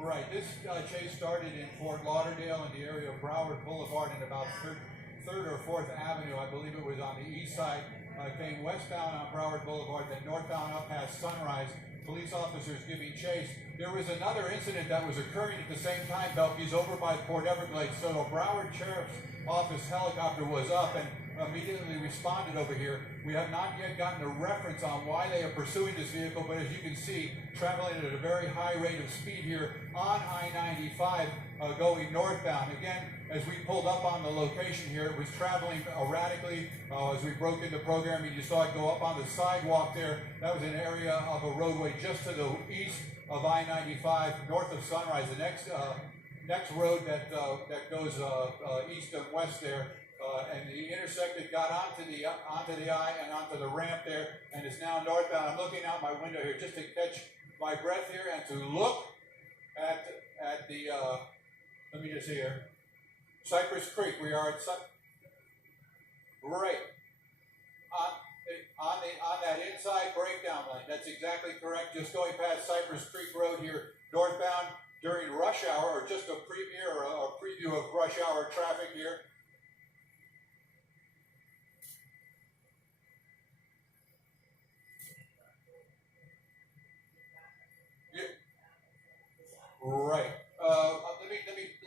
Right. This chase started in Fort Lauderdale in the area of Broward Boulevard and about 3rd or 4th Avenue. I believe it was on the east side. Came westbound on Broward Boulevard, then northbound up past Sunrise. Police officers giving chase. There was another incident that was occurring at the same time, Belkey's, over by Port Everglades. So a Broward Sheriff's Office helicopter was up and immediately responded over here. We have not yet gotten a reference on why they are pursuing this vehicle, but as you can see, traveling at a very high rate of speed here on I-95 going northbound. Again, as we pulled up on the location here, it was traveling erratically. As we broke into programming, you saw it go up on the sidewalk there. That was an area of a roadway just to the east of I-95, north of Sunrise. The next road that goes east and west there, and the intersected, got onto the I and onto the ramp there, and is now northbound. I'm looking out my window here just to catch my breath here and to look at the let me just see here, Cypress Creek. We are at right on that inside breakdown lane. That's exactly correct. Just going past Cypress Creek Road here, northbound during rush hour, or just a preview of rush hour traffic here. Right.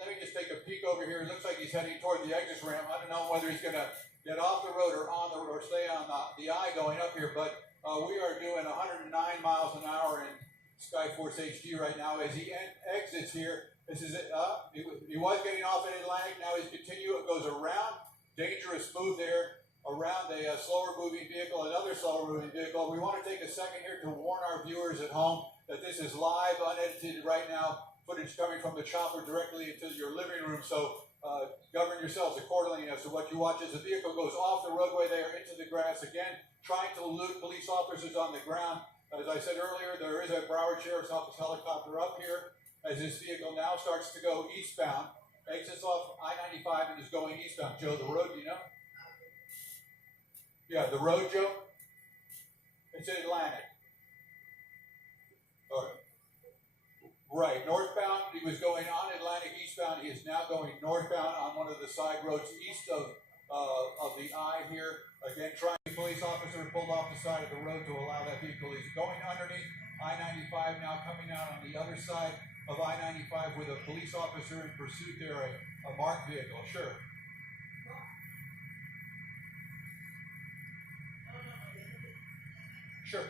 Let me just take a peek over here. It looks like he's heading toward the exit ramp. I don't know whether he's going to get off the road or on the road or stay on the I going up here, but we are doing 109 miles an hour in Skyforce HD right now as he exits here. This is it. He was getting off in Atlantic. Now he's continuing. It goes around. Dangerous move there. Around a slower moving vehicle, another slower moving vehicle. We want to take a second here to warn our viewers at home that this is live, unedited right now, footage coming from the chopper directly into your living room, so govern yourselves accordingly as to what you watch. As the vehicle goes off the roadway there into the grass, again, trying to elude police officers on the ground. As I said earlier, there is a Broward Sheriff's Office helicopter up here as this vehicle now starts to go eastbound, exits off I-95 and is going eastbound. Joe, the road, do you know? Yeah, the road, Joe? It's in Atlantic. Right, northbound. He was going on Atlantic eastbound. He is now going northbound on one of the side roads east of the I here. Again, trying to police officer pulled off the side of the road to allow that vehicle. He's going underneath I-95 now, coming out on the other side of I-95 with a police officer in pursuit there, a marked vehicle. Sure. Sure.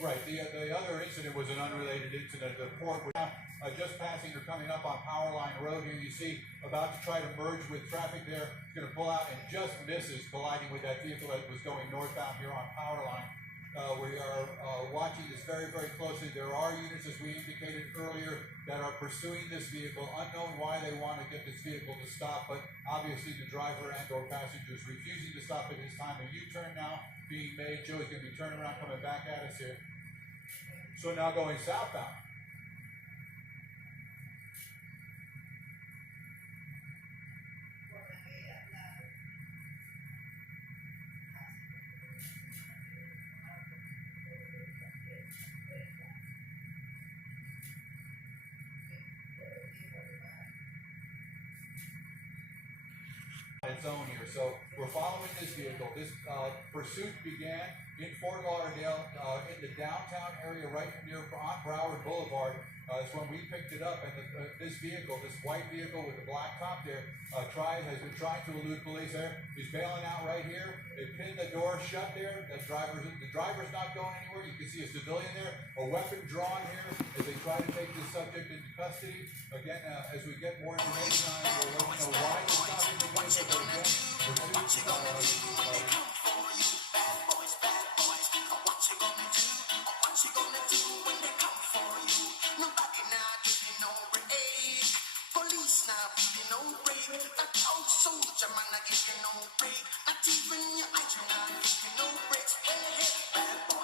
Right. The other incident was an unrelated incident. The port was just passing or coming up on Powerline Road here. You see, about to try to merge with traffic there. It's going to pull out and just misses, colliding with that vehicle that was going northbound here on Powerline. We are watching this very, very closely. There are units, as we indicated earlier, that are pursuing this vehicle. Unknown why they want to get this vehicle to stop, but obviously the driver and or passengers refusing to stop at this time. A U-turn now being made. Joey's going to be turning around, coming back at us here. So now going southbound. Its own here. So we're following this vehicle. This pursuit began in Fort Lauderdale in the downtown area right near on Broward Boulevard. It's when we picked it up, and this vehicle, this white vehicle with the black top there, has been trying to elude police there. He's bailing out right here. They pinned the door shut there. The driver's not going anywhere. You can see a civilian there, a weapon drawn here as they try to take this subject into custody. Again, as we get more information on it, we'll let you know why they're stopping the vehicle. But again, soldier man, I give you no break. Not even your eyes, you're not giving no breaks. Well, hey, bad boy.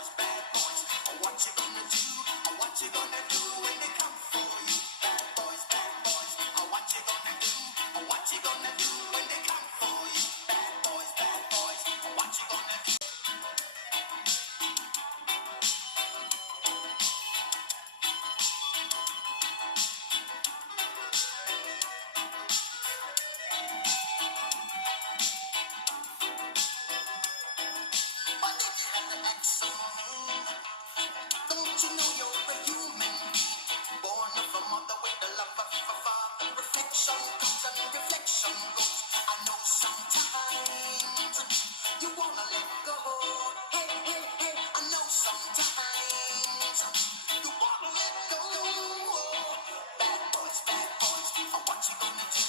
know sometimes you wanna let go. Hey, hey, hey, I know sometimes you wanna let go. Bad boys, what you gonna do?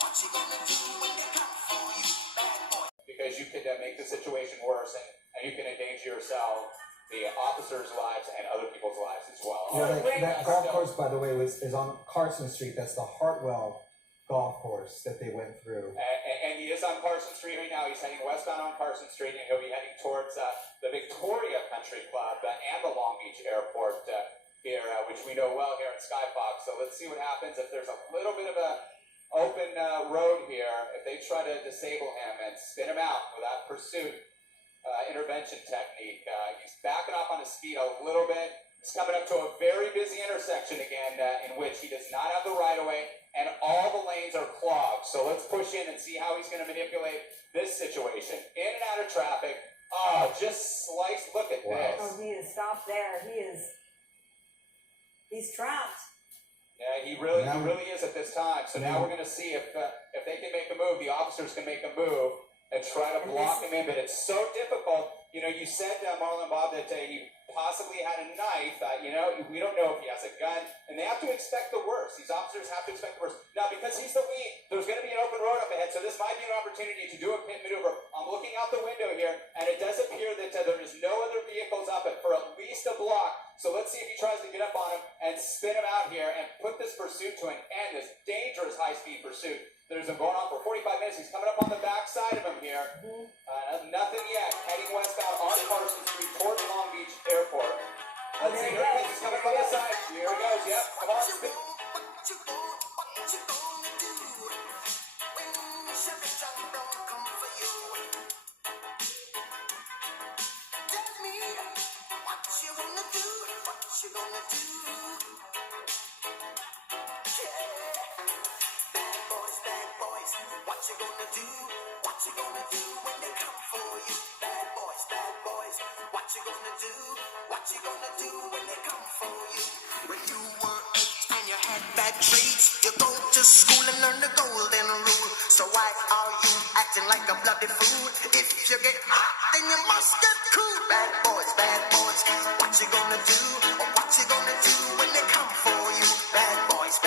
What you gonna do when they come for you? Bad boys. Because you could make the situation worse, and you can endanger yourself, the officers' lives, and other people's lives as well. That golf course, by the way, is on Carson Street. That's the Hartwell golf course that they went through. And he is on Carson Street right now. He's heading westbound on Carson Street, and he'll be heading towards the Victoria Country Club and the Long Beach Airport here, which we know well here in Skyfox. So let's see what happens if there's a little bit of a open road here. If they try to disable him and spin him out without pursuit intervention technique. He's backing off on his speed a little bit. He's coming up to a very busy intersection again in which he does not have the right-of-way, and all the lanes are clogged. So let's push in and see how he's going to manipulate this situation. In and out of traffic. Oh, just slice. Look at this. Oh, he is stopped there. He's trapped. Yeah, he really is at this time. So now we're going to see if they can make a move. The officers can make a move and try to block him in, but it's so difficult. You know, you said, Marlon Bob, that he possibly had a knife. We don't know if he has a gun, and they have to expect the worst. These officers have to expect the worst. Now, because he's the lead, there's going to be an open road up ahead, so this might be an opportunity to do a pit maneuver. I'm looking out the window here, and it does appear that there is no other vehicles up for at least a block. So let's see if he tries to get up on him and spin him out here and put this pursuit to an end, this dangerous high-speed pursuit. There's been going on for 45 minutes. He's coming up on the back side of him here. Nothing yet. Heading westbound on Carson Street toward Long Beach Airport. Let's see. Here he goes. He's coming from the side. Here he goes. Yep. Come on. Spin. What you gonna do when Chevy John don't come for you? Tell me what you gonna do. What you gonna do? Yeah. Bad boys, what you gonna do? What you gonna do when they come for you? Bad boys, what you gonna do? What you gonna do when they come for you? When you were 8 and you had bad traits, you go to school and learn the golden rule. So why are you acting like a bloody fool? If you get hot, then you must get cool. Bad boys, what you gonna do? Or what you gonna do when they come for you? Bad boys,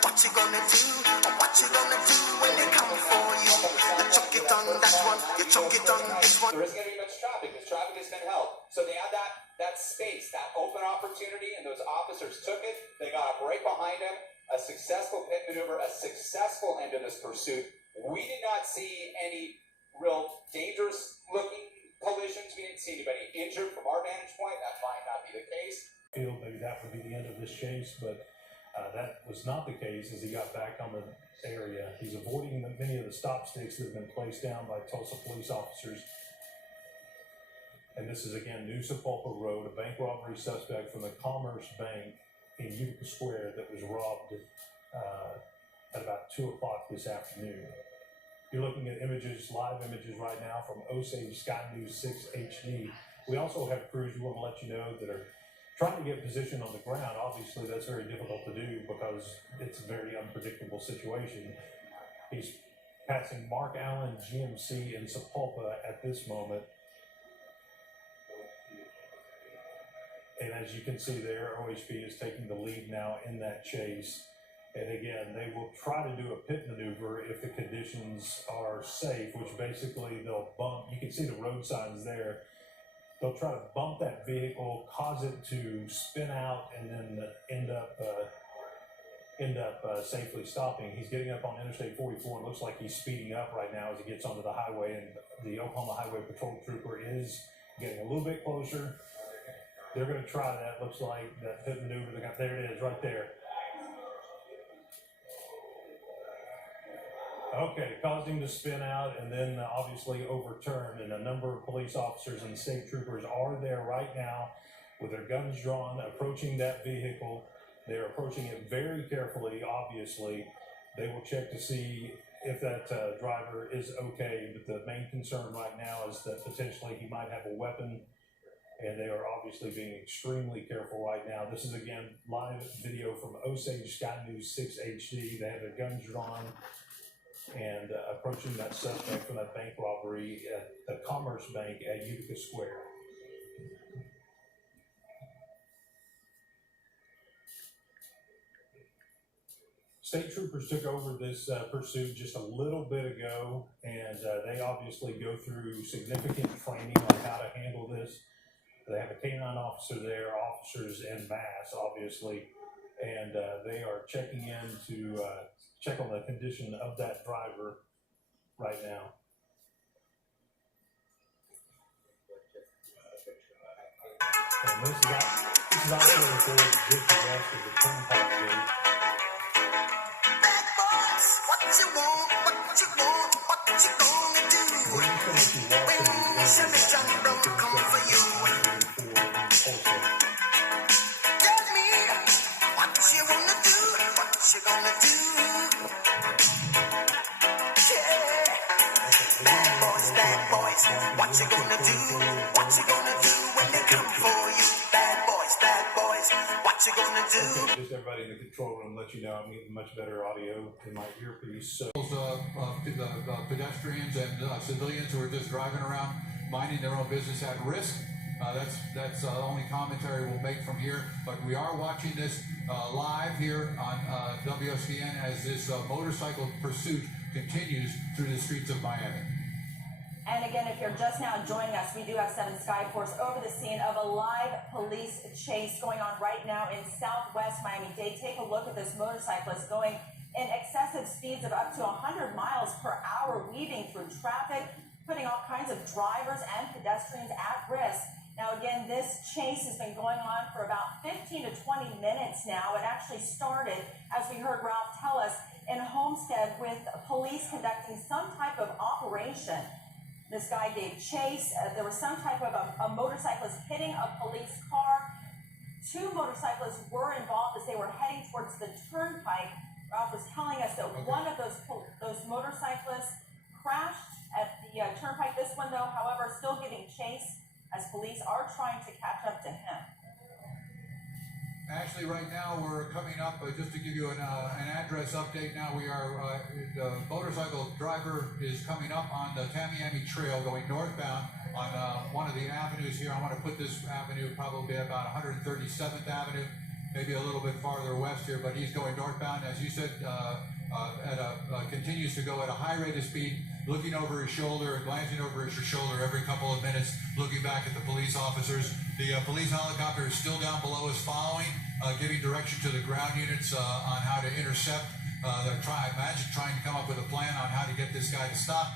what you gonna do? Or what you gonna do when they come for you? You chuck it on that one, you chuck it on this one. There isn't going to be much traffic because traffic has been held. So they had that space, that open opportunity, and those officers took it. They got up right behind him. A successful pit maneuver, a successful end of this pursuit. We did not see any real dangerous-looking collisions. We didn't see anybody injured from our vantage point. That might not be the case. Maybe that would be the end of this chase, but that was not the case as he got back on the area. He's avoiding many of the stop sticks that have been placed down by Tulsa police officers. And this is, again, New Sepulpa Road, a bank robbery suspect from the Commerce Bank in Utica Square that was robbed at about 2 o'clock this afternoon. You're looking at live images right now from Osage Sky News 6 HD. We also have crews we want to let you know that are trying to get position on the ground. Obviously, that's very difficult to do because it's a very unpredictable situation. He's passing Mark Allen GMC in Sepulpa at this moment. And as you can see there, OHP is taking the lead now in that chase. And again, they will try to do a pit maneuver if the conditions are safe, which basically they'll bump. You can see the road signs there. They'll try to bump that vehicle, cause it to spin out, and then end up safely stopping. He's getting up on Interstate 44 and looks like he's speeding up right now as he gets onto the highway, and the Oklahoma Highway Patrol Trooper is getting a little bit closer. They're going to try that. Looks like that pit maneuver. There it is, right there. Okay, caused him to spin out and then obviously overturn. And a number of police officers and state troopers are there right now with their guns drawn, approaching that vehicle. They're approaching it very carefully, obviously. They will check to see if that driver is okay. But the main concern right now is that potentially he might have a weapon. And they are obviously being extremely careful right now. This is, again, live video from Osage Sky News 6 HD. They have their guns drawn. and approaching that suspect from that bank robbery at the Commerce Bank at Utica Square. State troopers took over this pursuit just a little bit ago, and they obviously go through significant training on how to handle this. They have a canine officer there, officers en masse, obviously, and they are checking in to check on the condition of that driver right now. And this is also recorded just west of the Turnpike Gate. Bad boys, what you want, what you want, what you gonna do? When Chevy John Brown come for you. Tell me what you wanna do, what you gonna do? Yeah. Bad boys, what you gonna do? What you gonna do when they come for you? Bad boys, what you gonna do? Okay, just everybody in the control room let you know I'm getting much better audio in my earpiece. So The pedestrians and civilians who are just driving around, minding their own business at risk. That's the only commentary we'll make from here. But we are watching this live here on WSBN as this motorcycle pursuit continues through the streets of Miami. And again, if you're just now joining us, we do have 7 Sky Force over the scene of a live police chase going on right now in southwest Miami-Dade. Take a look at this motorcyclist going in excessive speeds of up to 100 miles per hour, weaving through traffic, putting all kinds of drivers and pedestrians at risk. Now, again, this chase has been going on for about 15 to 20 minutes now. It actually started, as we heard Ralph tell us, in Homestead with police conducting some type of operation. This guy gave chase. There was some type of a motorcyclist hitting a police car. 2 motorcyclists were involved as they were heading towards the turnpike. Ralph was telling us that one of those motorcyclists crashed at the turnpike. This one, though, however, still giving chase as police are trying to catch up to him. Actually, right now we're coming up, just to give you an address update now, we are, the motorcycle driver is coming up on the Tamiami Trail going northbound on one of the avenues here. I want to put this avenue probably about 137th Avenue, maybe a little bit farther west here, but he's going northbound, as you said, continues to go at a high rate of speed, looking over his shoulder and glancing over his shoulder every couple of minutes, looking back at the police officers. The police helicopter is still down below us following, giving direction to the ground units on how to intercept. They're trying to come up with a plan on how to get this guy to stop.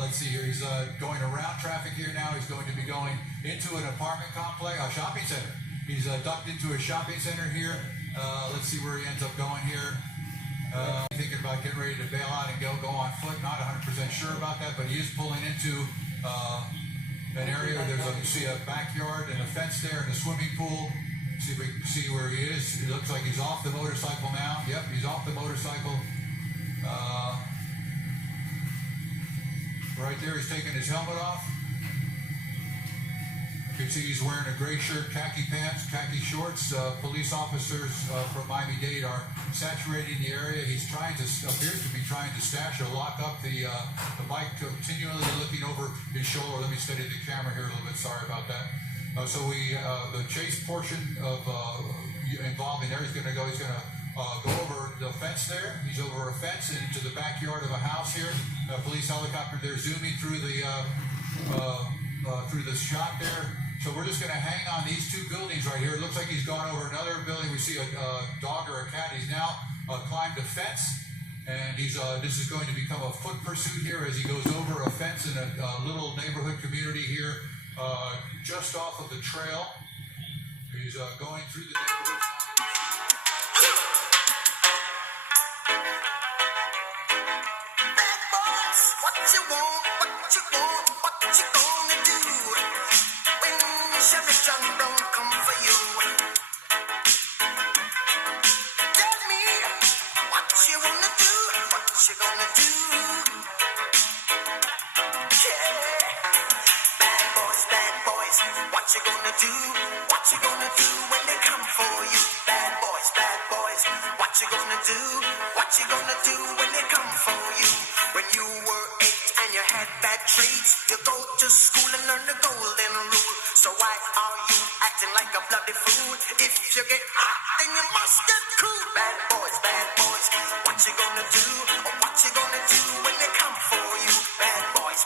Let's see here, he's going around traffic here now. He's going to be going into an apartment complex, a shopping center. He's ducked into a shopping center here. Let's see where he ends up going here. Thinking about getting ready to bail out and go on foot. Not 100% sure about that, but he is pulling into an area. You see a backyard and a fence there and a swimming pool. See if we can see where he is. It looks like he's off the motorcycle now. Yep, he's off the motorcycle. Right there, he's taking his helmet off. You can see he's wearing a gray shirt, khaki pants, khaki shorts. Police officers from Miami-Dade are saturating the area. He appears to be trying to stash or lock up the bike, continually looking over his shoulder. Let me steady the camera here a little bit. Sorry about that. The chase portion of involving there, he's going to go over the fence there. He's over a fence and into the backyard of a house here. A police helicopter there zooming through the shot there. So we're just going to hang on these 2 buildings right here. It looks like he's gone over another building. We see a dog or a cat. He's now climbed a fence, and this is going to become a foot pursuit here as he goes over a fence in a little neighborhood community here just off of the trail. He's going through the neighborhood. Bad boys, what you want, what you want, what you gonna do? When Chevy John Brown come for you. Tell me what you wanna do, what you gonna do? Yeah. Bad boys, what you gonna do? What you gonna do when they come for you? Bad boys, what you gonna do? What you gonna do when they come for you? When you were 8 and you had bad traits, you go to school and learn the golden rule. So why are you acting like a bloody fool? If you get hot, then you must get cool. Bad boys, what you gonna do? Or what you gonna do when they come for you? Bad boys,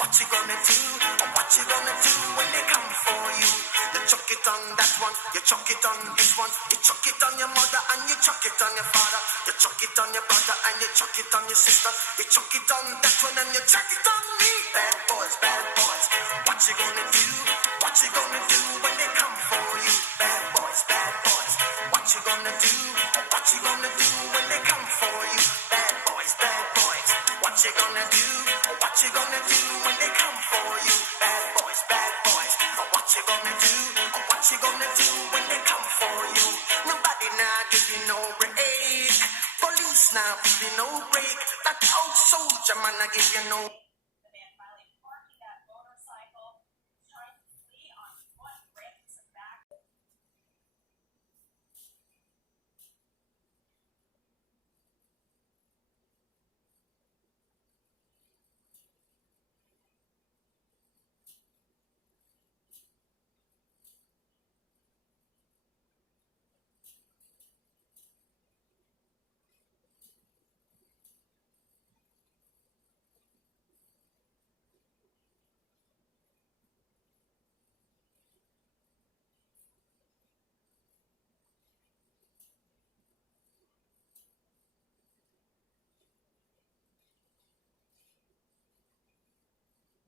what you gonna do? Or what you gonna do when they come for you? You chuck it on that one, you chuck it on this one, you chuck it on your mother and you chuck it on your father, you chuck it on your brother and you chuck it on your sister, you chuck it on that one and you chuck it on me. Bad boys, what you gonna do? What you gonna do when they come for you? Bad boys, what you gonna do? What you gonna do when they come for you? Bad boys, what you gonna do? What you gonna do when they come for you? Bad boys, what you gonna do? What you gonna do when they come for you? Nobody now give you no break. Police now give you no break. That old soldier man I give you no